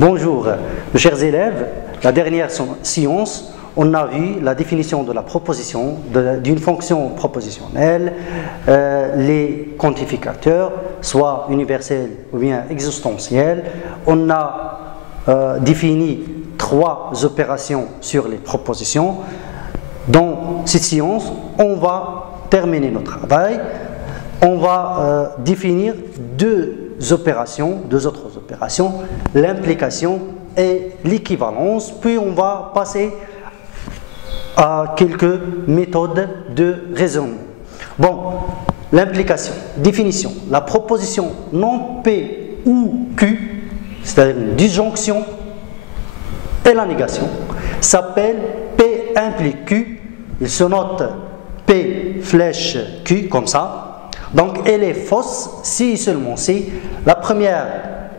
Bonjour, mes chers élèves. La dernière séance, on a vu la définition de la proposition, d'une fonction propositionnelle, les quantificateurs, soit universels ou bien existentiels. On a défini 3 opérations sur les propositions. Dans cette séance, on va terminer notre travail. On va définir deux autres opérations, l'implication et l'équivalence, puis on va passer à quelques méthodes de raisonnement. Bon, l'implication, définition, la proposition non P ou Q, c'est-à-dire une disjonction et la négation, s'appelle P implique Q. Il se note P flèche Q comme ça. Donc elle est fausse si seulement si la première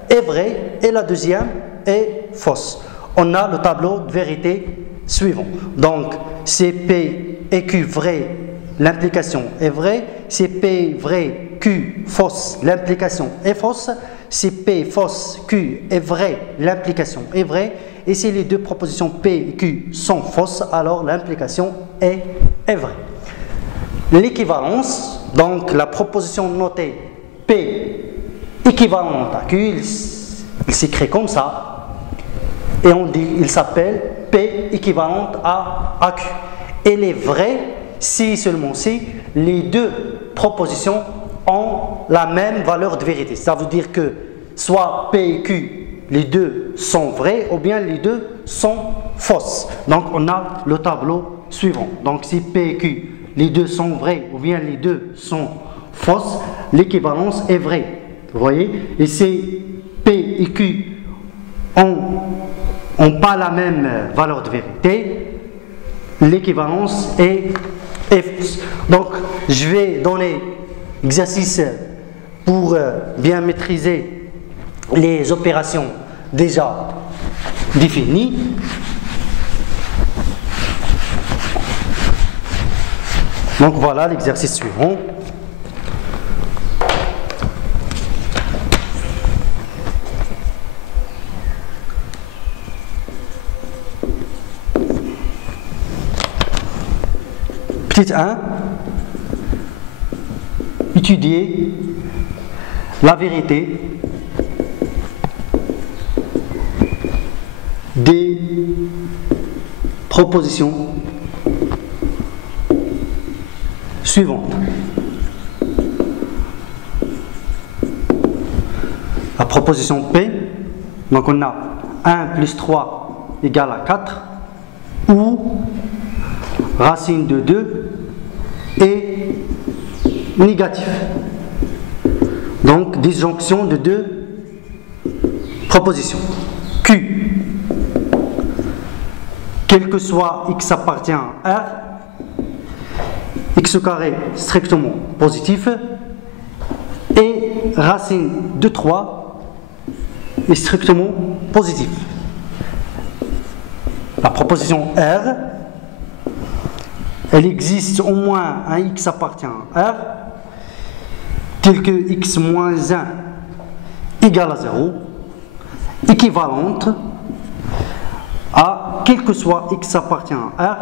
est vraie et la deuxième est fausse. On a le tableau de vérité suivant. Donc si P et Q vrai, l'implication est vraie. Si P vrai, Q fausse, l'implication est fausse. Si P fausse, Q est vrai, l'implication est vraie. Et si les deux propositions P et Q sont fausses, alors l'implication est vraie. L'équivalence, donc la proposition notée P équivalente à Q, il s'écrit comme ça, et on dit, il s'appelle P équivalente à Q. Elle est vraie si seulement si les deux propositions ont la même valeur de vérité. Ça veut dire que soit P et Q, les deux sont vrais, ou bien les deux sont fausses. Donc on a le tableau suivant. Donc si P et Q, les deux sont vrais ou bien les deux sont fausses, l'équivalence est vraie. Vous voyez? Et si P et Q n'ont pas la même valeur de vérité, l'équivalence est fausse. Donc je vais donner l'exercice pour bien maîtriser les opérations déjà définies. Donc voilà l'exercice suivant. Petit 1. Étudier la vérité des propositions suivante. La proposition P, donc on a 1 plus 3 égale à 4, ou racine de 2 est négatif. Donc disjonction de deux propositions. Q, quel que soit x appartient à R, x au carré strictement positif, et racine de 3 est strictement positif. La proposition R, elle existe au moins un x appartient à R, tel que x moins 1 égale à 0, équivalente à quel que soit x appartient à R,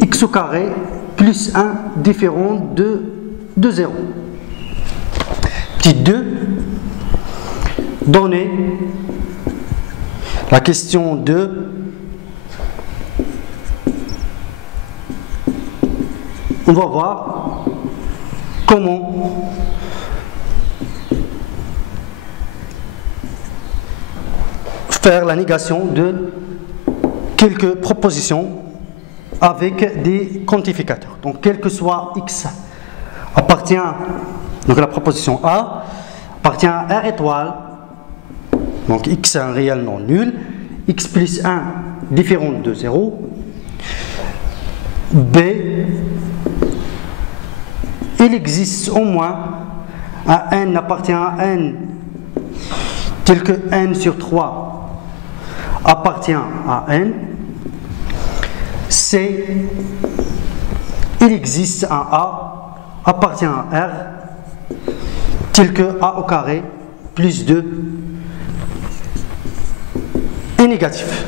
x au carré plus 1 différent de 0. Petit 2, donner la question 2. On va voir comment faire la négation de quelques propositions avec des quantificateurs. Donc quel que soit x appartient, donc la proposition A appartient à R étoile, donc x est un réel non nul, x plus 1 différent de 0, B, il existe au moins un n appartient à n tel que n sur 3 appartient à n. C, il existe un A appartient à R tel que A au carré plus 2 et négatif.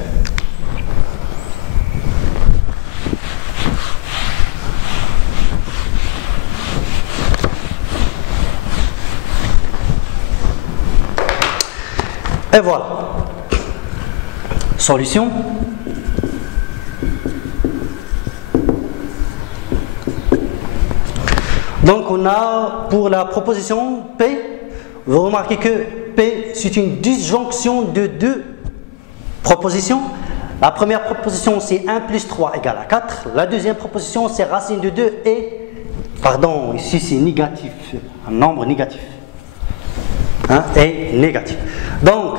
Et voilà. Solution. Donc on a pour la proposition P, vous remarquez que P c'est une disjonction de deux propositions. La première proposition c'est 1 plus 3 égale à 4. La deuxième proposition c'est racine de 2 et, pardon, ici c'est négatif, un nombre négatif. Est négatif. Donc,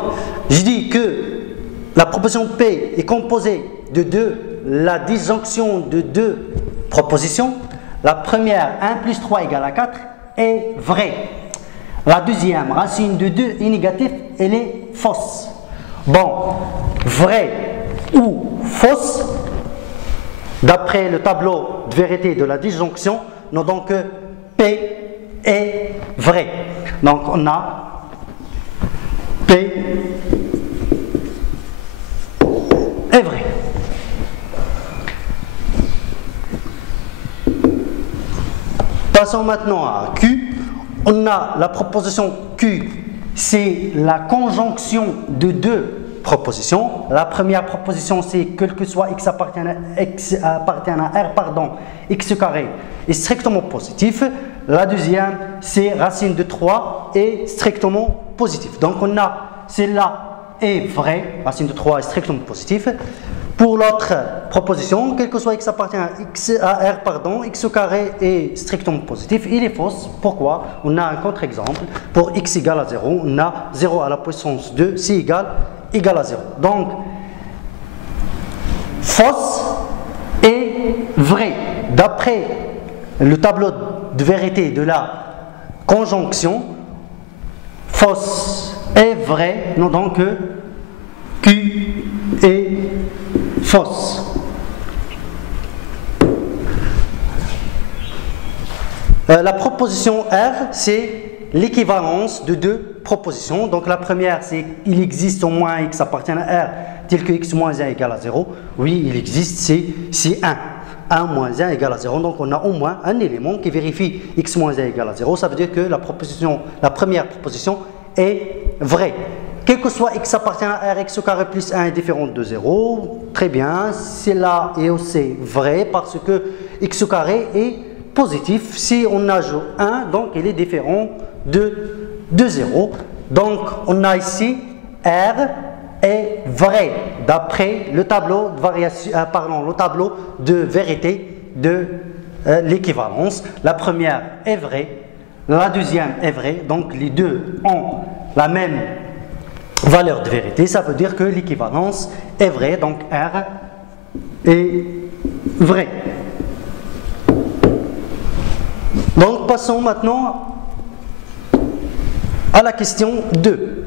je dis que la proposition P est composée de la disjonction de deux propositions. La première, 1 plus 3 égale à 4, est vraie. La deuxième, racine de 2 est négative, elle est fausse. Bon, vrai ou fausse, d'après le tableau de vérité de la disjonction, nous avons donc que P est vrai. Donc, on a P est vrai. Passons maintenant à Q. On a la proposition Q, c'est la conjonction de deux propositions. La première proposition, c'est quel que soit x appartient à R, x carré est strictement positif. La deuxième, c'est racine de 3 est strictement positif. Donc on a celle-là est vraie, racine de 3 est strictement positif. Pour l'autre proposition, quel que soit x appartient à R, x carré est strictement positif, il est fausse. Pourquoi? On a un contre-exemple. Pour x égale à 0, on a 0 à la puissance 2, c'est égale à 0. Donc, fausse et vrai. D'après le tableau de vérité de la conjonction, fausse et vrai, nous donc que Q est fausse. La proposition R, c'est l'équivalence de deux propositions. Donc la première, c'est il existe au moins x appartient à R, tel que x moins 1 égale à 0. Oui, il existe, c'est 1. 1 moins 1 égale à 0. Donc on a au moins un élément qui vérifie x moins 1 égale à 0. Ça veut dire que la première proposition est vraie. Quel que soit x appartient à R, x au carré plus 1 est différent de 0. Très bien, cela est aussi vrai parce que x au carré est positif. Si on ajoute 1, donc il est différent de 0. Donc on a ici R est vrai d'après le tableau de variation, le tableau de vérité de l'équivalence. La première est vraie, la deuxième est vraie. Donc les deux ont la même valeur de vérité. Ça veut dire que l'équivalence est vraie. Donc R est vrai. Donc passons maintenant à la question 2.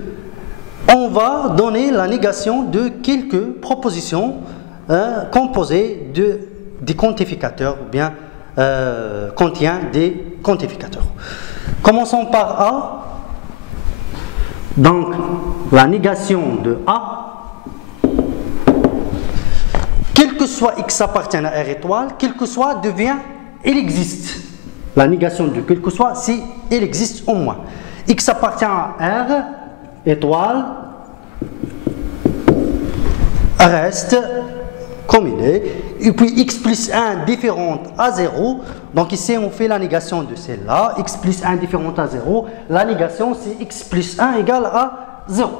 On va donner la négation de quelques propositions composées des quantificateurs, ou bien contient des quantificateurs. Commençons par A. Donc la négation de A, quel que soit x appartient à R étoile, quel que soit devient, il existe. La négation de quel que soit, si il existe au moins. X appartient à R étoile reste comme il est, et puis x plus 1 différente à 0, donc ici on fait la négation de celle-là, x plus 1 différente à 0, la négation c'est x plus 1 égale à 0.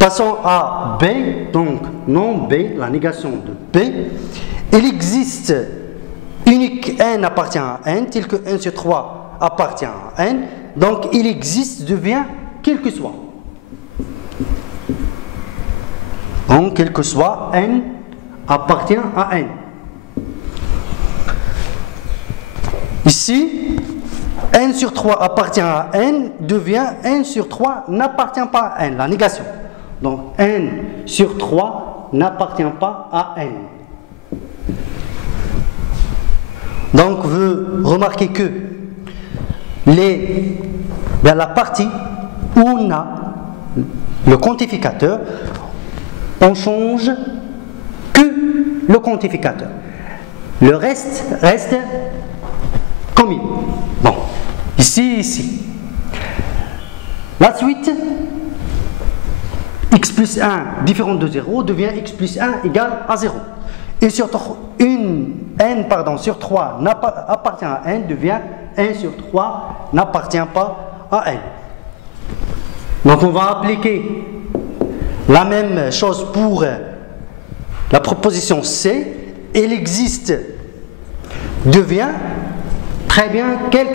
Passons à B, donc non B, la négation de B, il existe unique n appartient à n, tel que n sur 3 appartient à n, donc il existe devient quel que soit. Donc, quel que soit, n appartient à n. Ici, n sur 3 appartient à n devient n sur 3 n'appartient pas à n, la négation. Donc, n sur 3 n'appartient pas à n. Donc, vous remarquez que la partie où on a le quantificateur, on change que le quantificateur. Le reste reste comme il est. Bon, ici. La suite, x plus 1 différent de 0 devient x plus 1 égale à 0. Et sur n sur 3 appartient à n devient 1 sur 3 n'appartient pas à n. Donc on va appliquer la même chose pour la proposition C. Elle existe, devient, très bien, quel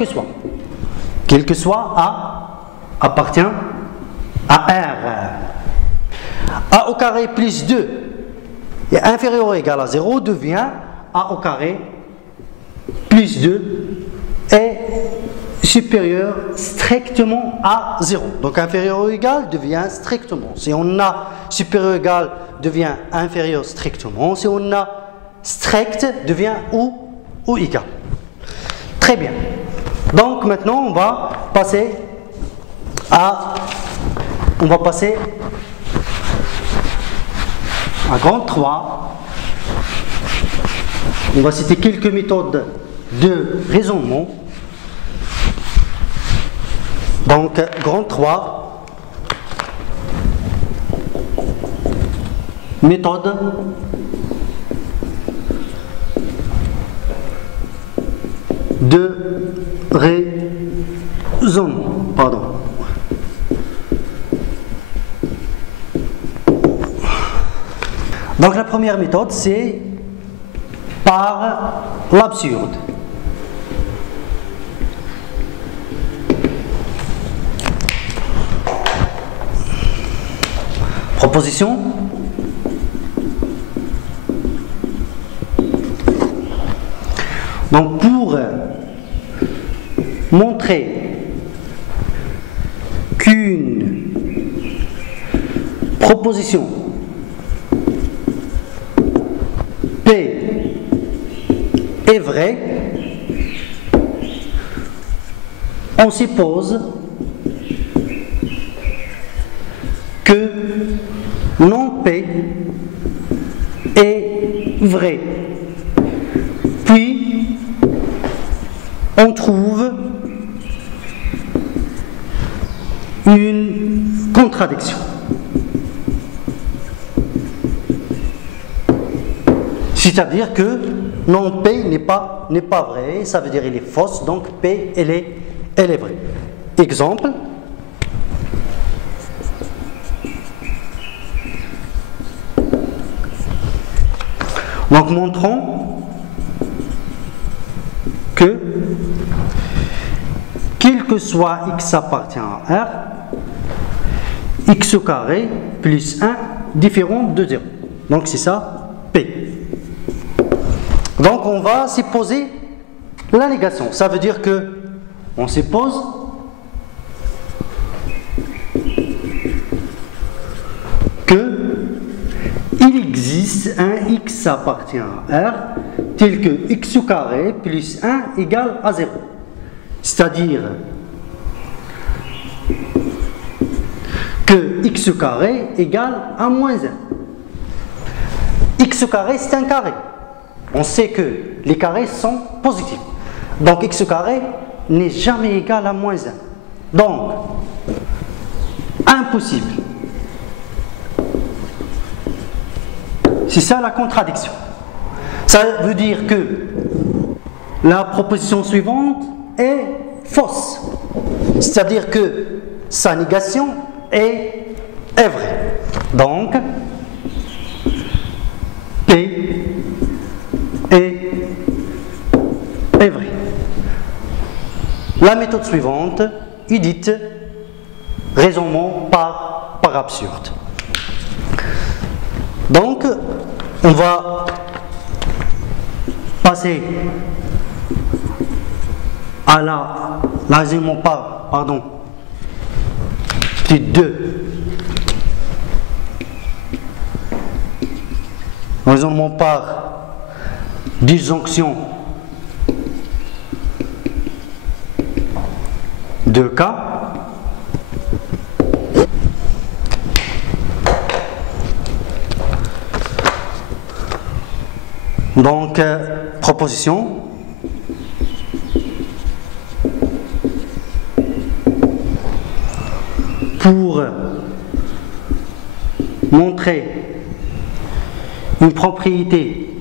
que soit A appartient à R. A au carré plus 2 est inférieur ou égal à 0 devient A au carré plus 2 est supérieur strictement à 0. Donc inférieur ou égal devient strictement. Si on a supérieur ou égal devient inférieur strictement. Si on a strict devient ou égal. Très bien. Donc maintenant on va passer à grand 3. On va citer quelques méthodes de raisonnement. Donc, grand 3, méthode de raisonnement. Pardon. Donc, la première méthode, c'est par l'absurde. Proposition. Donc pour montrer qu'une proposition P est vraie, on suppose que non P est vrai. Puis, on trouve une contradiction. C'est-à-dire que non P n'est pas vrai, ça veut dire qu'il est fausse, donc P elle est vraie. Exemple. Donc montrons que quel que soit x appartient à R, x au carré plus 1 différent de 0. Donc c'est ça P. Donc on va supposer la négation. Ça veut dire que on suppose il existe un x appartient à R tel que x au carré plus 1 égale à 0. C'est-à-dire que x au carré égale à moins 1. X au carré c'est un carré. On sait que les carrés sont positifs. Donc x au carré n'est jamais égal à moins 1. Donc, impossible. C'est ça la contradiction. Ça veut dire que la proposition suivante est fausse. C'est-à-dire que sa négation est vraie. Donc, P est vrai. La méthode suivante est dite raisonnement par absurde. Donc, on va passer à la raisonnement par, petit 2. Raisonnement par disjonction de cas. Donc, proposition. Pour montrer une propriété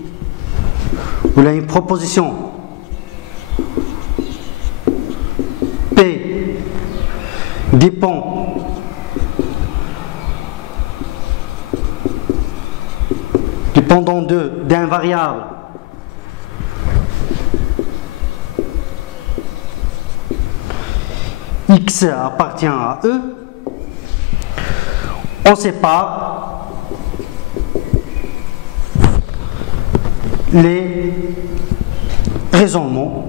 ou là une proposition P dépend dépendant d'un variable X appartient à E, on sépare les raisonnements,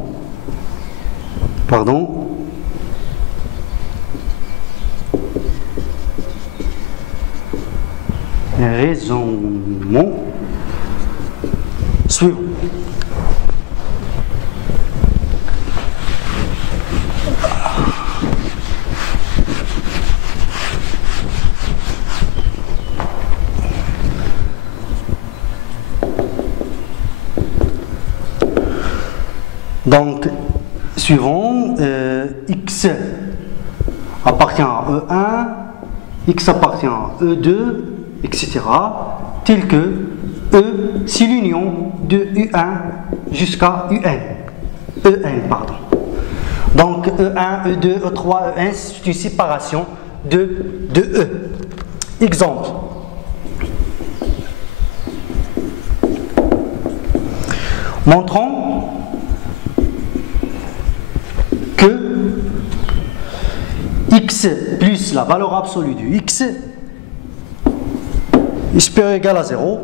suivants. Donc, suivant, X appartient à E1, X appartient à E2, etc. Tel que E, c'est l'union de U1 jusqu'à UN. EN. Donc, E1, E2, E3, E1, c'est une séparation de E. Exemple. Montrons que X plus la valeur absolue de X est supérieur ou égal à 0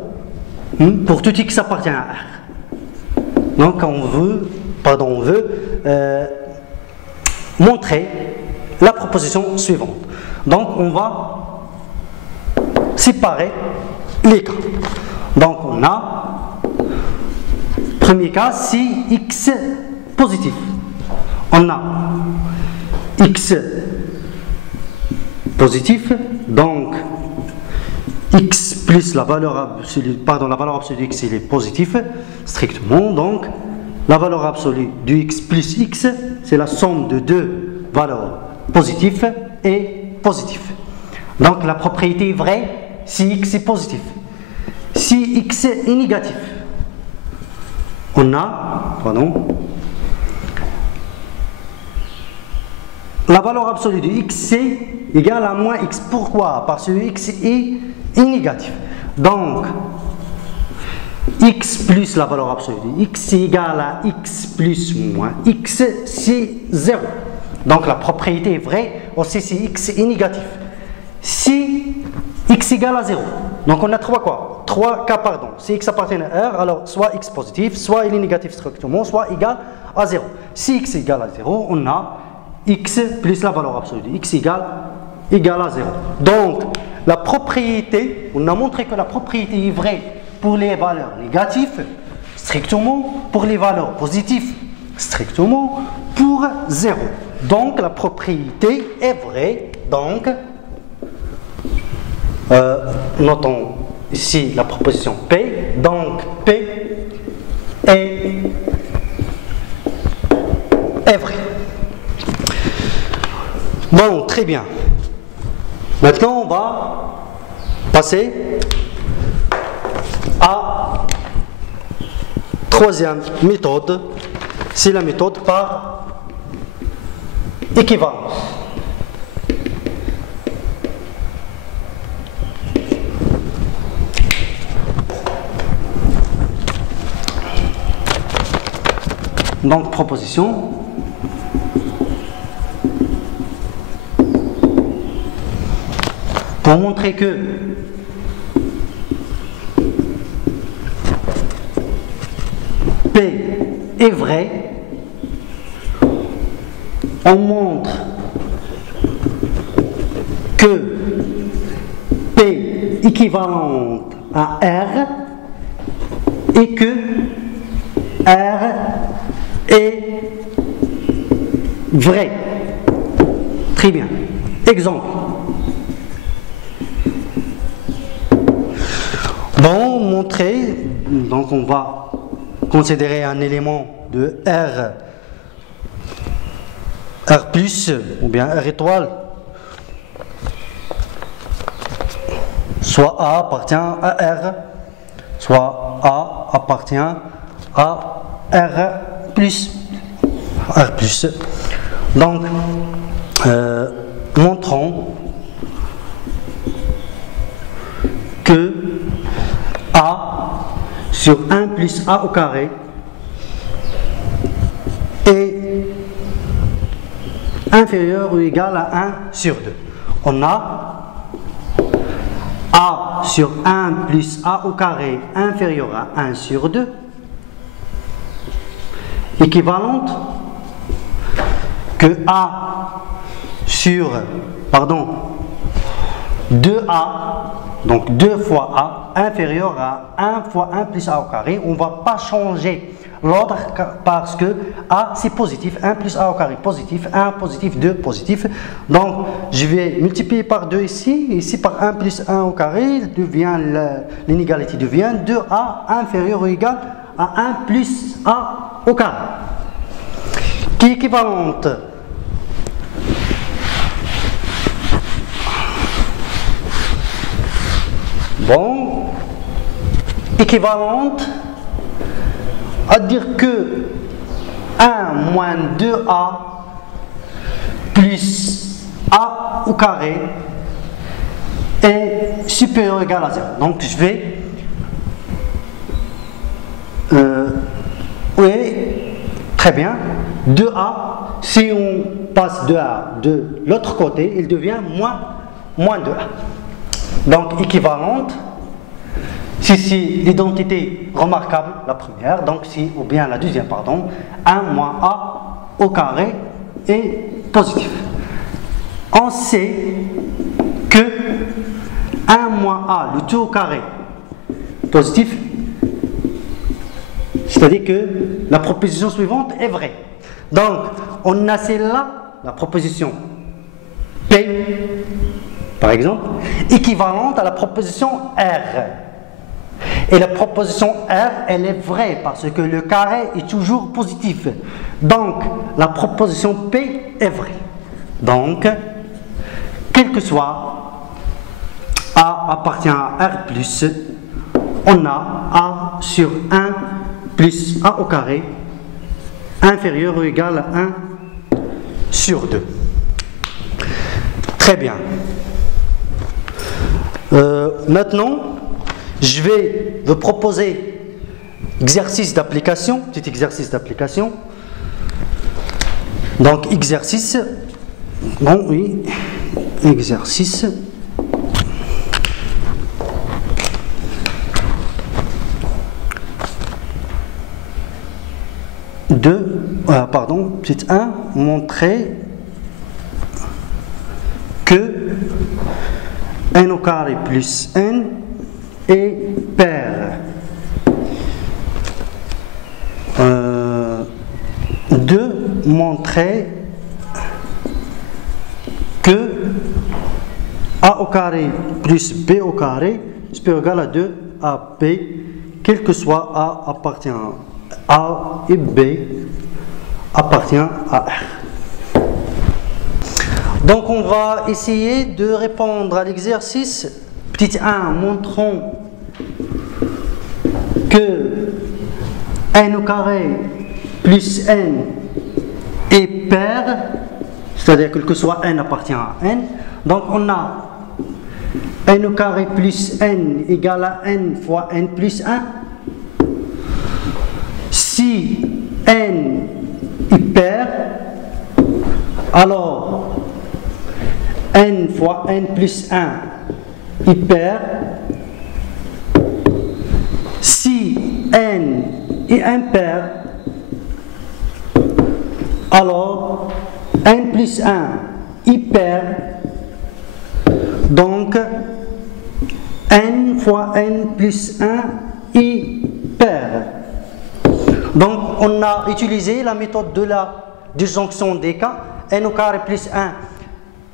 pour tout X appartient à R. Donc on veut montrer la proposition suivante. Donc on va séparer les cas. Donc on a, premier cas, si X positif. On a X positif, donc X plus la valeur absolue, la valeur absolue de X il est positif, strictement, donc la valeur absolue de X plus X, c'est la somme de deux valeurs positives et positives. Donc la propriété est vraie si X est positif. Si X est négatif, on a, la valeur absolue de X est égale à moins X. Pourquoi? Parce que X est négatif. Donc, X plus la valeur absolue de X est égale à X plus moins X, c'est 0. Donc, la propriété est vraie aussi si X est négatif. Si X égale à 0, donc on a trois cas, Si X appartient à R, alors soit X positif, soit il est négatif strictement, soit égal à 0. Si X égale à 0, on a X plus la valeur absolue de X égale à 0. Donc, la propriété, on a montré que la propriété est vraie pour les valeurs négatives, strictement, pour les valeurs positives, strictement, pour 0. Donc, la propriété est vraie. Donc, notons ici la proposition P. Donc, P est vraie. Bon, très bien. Maintenant, on va passer à troisième méthode. C'est la méthode par équivalence. Donc, proposition. Pour montrer que P est vrai, on montre que P équivalente à R et que R est vrai. Très bien. Exemple. Bon, montrer, donc on va considérer un élément de R plus ou bien R étoile, soit A appartient à R, soit A appartient à R plus. Donc, montrons que A sur 1 plus A au carré est inférieur ou égal à 1 sur 2. On a A sur 1 plus A au carré inférieur à 1 sur 2, équivalente que A sur, 2A, donc 2 fois A, inférieur à 1 fois 1 plus A au carré. On ne va pas changer l'ordre parce que A c'est positif, 1 plus A au carré positif, 1 positif, 2 positif. Donc je vais multiplier par 2 ici, ici par 1 plus 1 au carré, l'inégalité devient 2A inférieur ou égal à 1 plus A au carré, qui est équivalente équivalente à dire que 1 moins 2A plus A au carré est supérieur ou égal à 0. Donc je vais oui, très bien, 2A, si on passe 2A de l'autre côté, il devient moins 2A. Donc équivalente, si c'est l'identité remarquable, la première, donc si, ou bien la deuxième, pardon, 1 moins A au carré est positif. On sait que 1 moins A, le tout au carré, positif, c'est-à-dire que la proposition suivante est vraie. Donc, on a celle-là, la proposition P, par exemple, équivalente à la proposition R. Et la proposition R, elle est vraie parce que le carré est toujours positif. Donc, la proposition P est vraie. Donc, quel que soit A appartient à R+, on a A sur 1 plus A au carré inférieur ou égal à 1 sur 2. Très bien. Maintenant, je vais vous proposer exercice d'application, petit exercice d'application. Donc, exercice, bon oui, exercice. Petit 1, montrer que n au carré plus n est pair. 2, montrer que a au carré plus b au carré supérieur égal à 2 à b, quel que soit a appartient à A et B appartient à R. Donc on va essayer de répondre à l'exercice. Petit 1, montrons que n au carré plus n est pair, c'est-à-dire quel que soit n appartient à n. Donc on a n au carré plus n égale à n fois n plus 1. Si n est pair, alors n fois n plus 1 est pair. Si n est impair, alors n plus 1 est pair. Donc n fois n plus 1 est pair. Donc, on a utilisé la méthode de la disjonction des cas. N au carré plus 1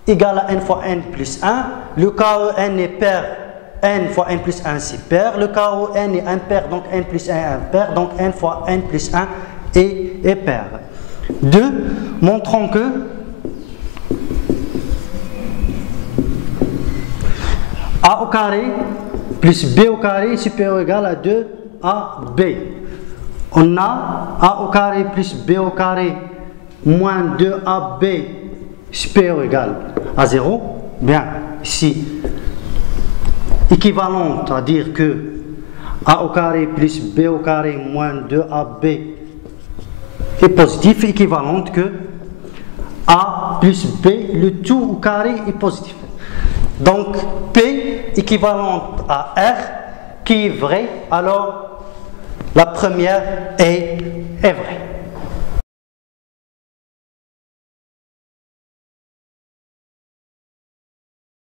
égale à n fois n plus 1. Le cas où n est pair n fois n plus 1 c'est pair. Le cas où n est impair, donc n plus 1 est impair, donc n fois n plus 1 est pair. 2. Montrons que a au carré plus b au carré est supérieur ou égal à 2ab. On a a au carré plus b au carré moins 2ab supérieur ou égal à 0. Bien, ici, équivalente à dire que a au carré plus b au carré moins 2ab est positif, équivalente que a plus b, le tout au carré est positif. Donc, P équivalente à R qui est vrai, alors la première est vraie.